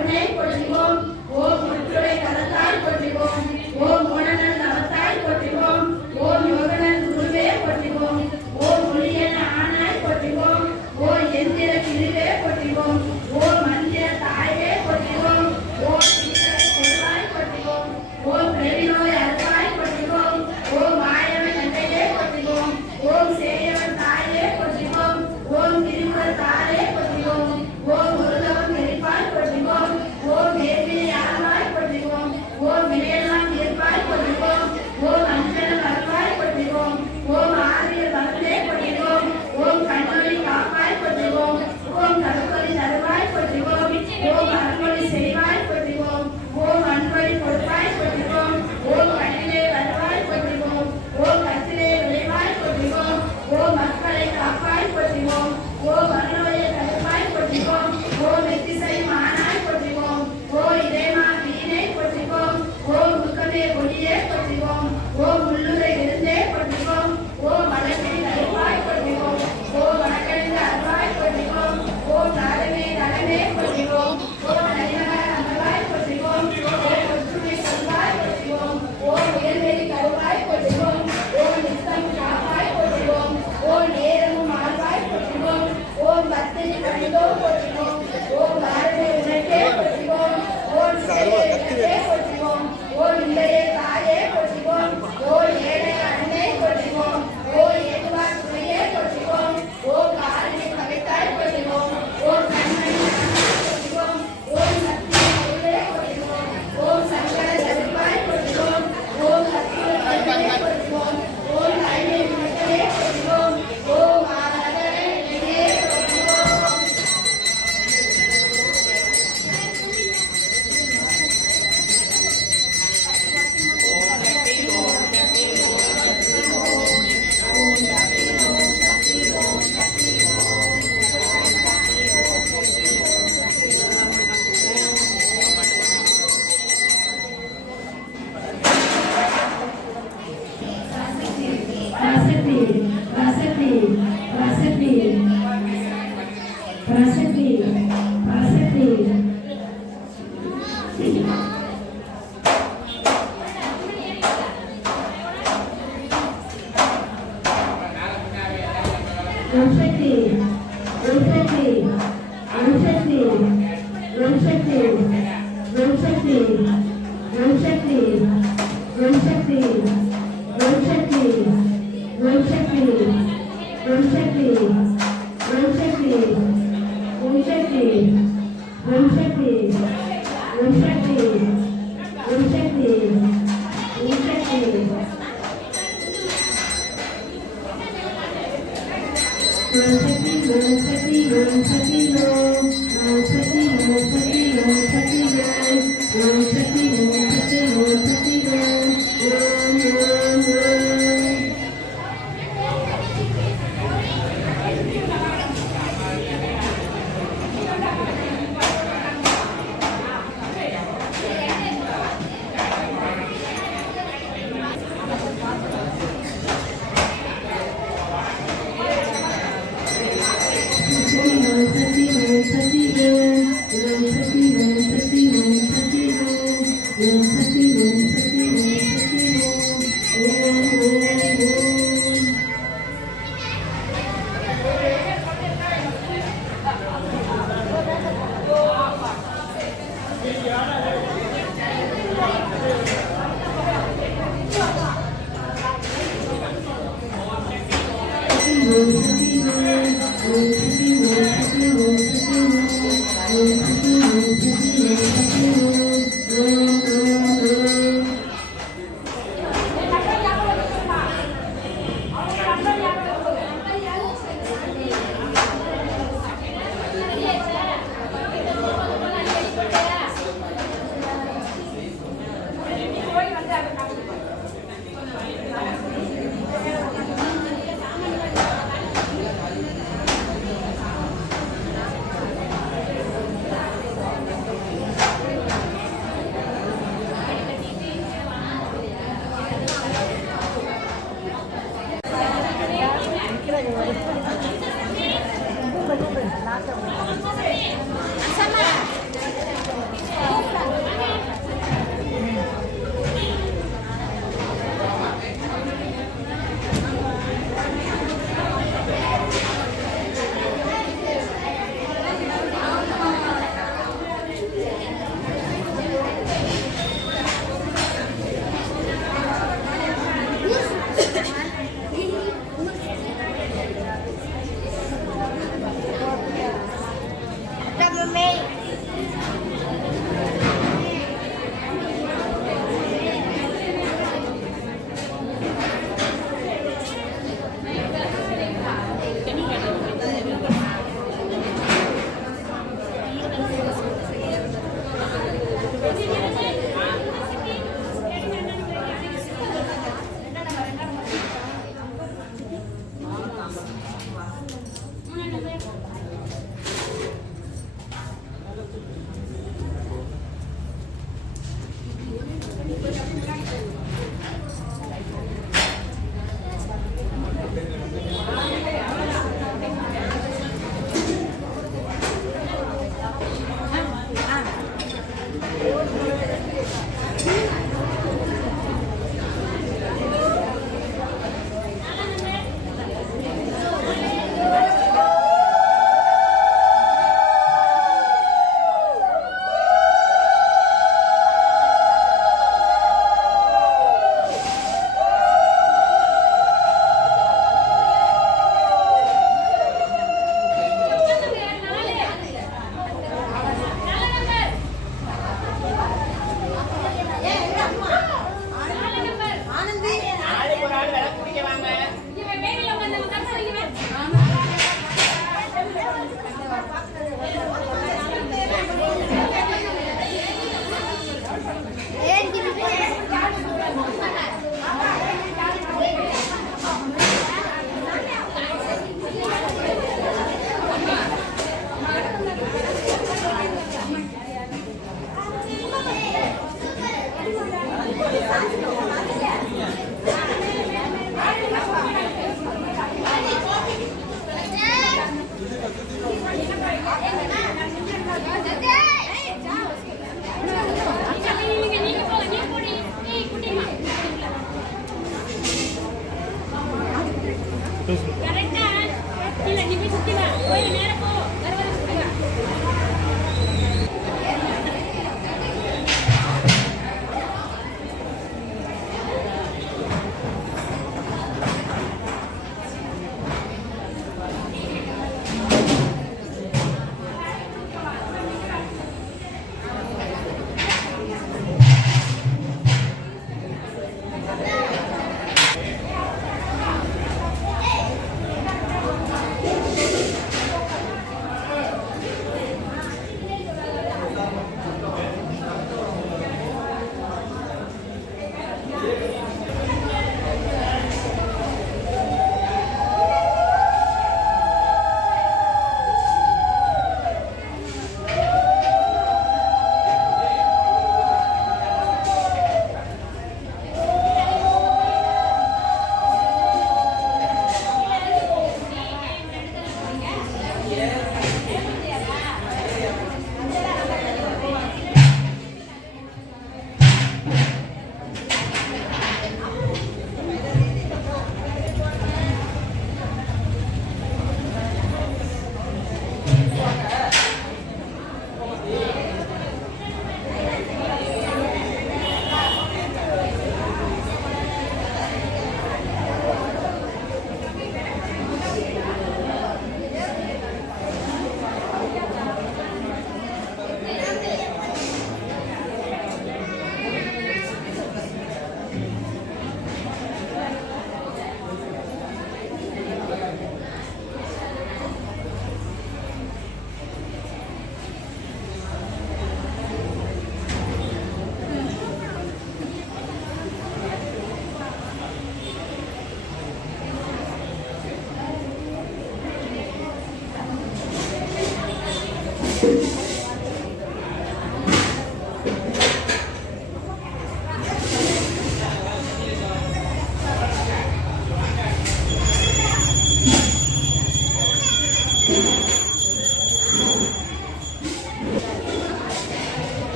கருணை போற்றிவோம். ஓம் முற்றுடை கரத்தாய் போற்றிவோம். ஓம் குணநல் நவத்தாய் போற்றிவோம். ஓம் யோகநல் குருவே போற்றிவோம். ஓம் ஒளியன ஆனாய் போற்றிவோம். ஓம் எந்திர கிருவே போற்றிவோம். ஓம் மந்திர தாயே போற்றிவோம். ஓம் கொடுவாய் போற்றிவோம். ஓம் பிரவினோய் அருவாய் போற்றிவோம். ஓம் மாயவன் நன்றையே போற்றிவோம். ஓம் சேயவன் தாயே போற்றிவோம். ஓம் திருமுற தாயே போற்றிவோம். ஓம் குருதவன் நெறிப்பாய் போற்றிவோம். ஓம் வேர்வினை ஆழ்வாய் போற்றிவோம். ஓம் வினையெல்லாம் தீர்ப்பாய் போற்றிவோம். ஓம் அஞ்சன அருவாய் போற்றிவோம். ஓம் ஆரிய பலனே போற்றிவோம். ஓம் கண்ணொளி காப்பாய் போற்றிவோம். ஓம் கருப்பொலி தருவாய் போற்றிவோம். ஓம் அருள்மொழி செய்வாய் போற்றிவோம். ஓம் அன்பொழி கொடுப்பாய் போற்றிவோம். ஓம் கண்ணிலே வருவாய் போற்றிவோம். ஓம் கத்திலே விளைவாய் போற்றிவோம். ஓம் மக்களை காப்பாய் போற்றிவோம். ஓம் அருளோயை தடுப்பாய் போற்றிவோம். ஓம் எத்திசை மானாய் போற்றிவோம். ஓ இதேமா வீணை போற்றிவோம். ஓம் முக்கமே ஒளியே போற்றிவோம். ஓம் உள்ளுரை இருந்தே போற்றிவோம். ஓம் வடக்கை தருவாய் போற்றிவோம். ஓம் வடக்கழிந்த அருவாய் போற்றிவோம். ஓம் நாடமே நலமே போற்றிவோம். ஓம் நரிமகர அமர்வாய் போற்றிவோம். ஓம் ஒற்றுமை சொல்வாய் போற்றிவோம். ஓம் உயர்நெறி கருவாய் போற்றிவோம். ஓம் நித்தம் காப்பாய் போற்றிவோம். ஓம் நேரமும் ஆழ்வாய் போற்றிவோம். ஓம் பத்தினி கணிதோ போற்றிவோம். ஓம் பாரதி உனக்கே போற்றிவோம். ஓம் சேயே போற்றிவோம். ஓம் இல்லையே தாயே போற்றிவோம். ஓம் ஏழை அன்னை போற்றிவோம். ஓம் ஏதுவார் துணையே போற்றிவோம். ஓம் காரணி பகைத்தாய் போற்றிவோம். ஓம் கண்மணி போற்றிவோம். ஓம் சக்தி பொருளே போற்றிவோம். ஓம் சங்கர தருவாய் போற்றிவோம். ஓம் சக்தி போற்றிவோம். ஓம் ஐமை மக்களே போற்றிவோம். ஓம் ஆராதனை நிலையே போற்றிவோம்.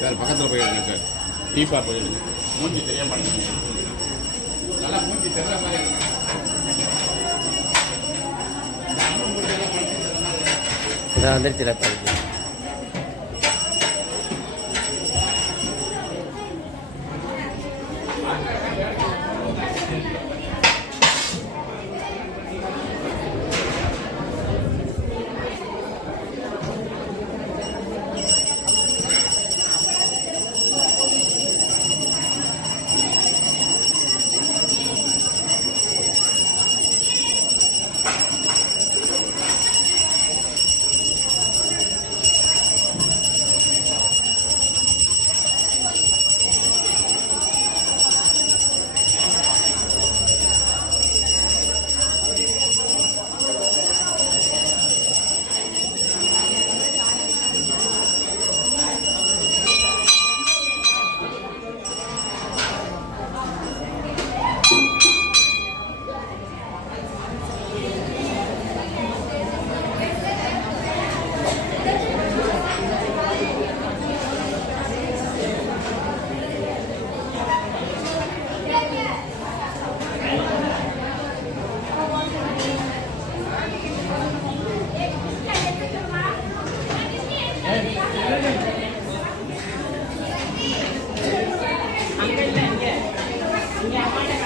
சார் பக்கத்தில் போயிடுங்க சார். டீப்பாக போயிடுங்க. மூஞ்சி தெரிய மாட்டேங்குது. நல்லா மூஞ்சி தெரியற மாதிரி இருக்கு. இதான் வந்துருச்சுல பாருங்க. அங்க இல்ல இங்க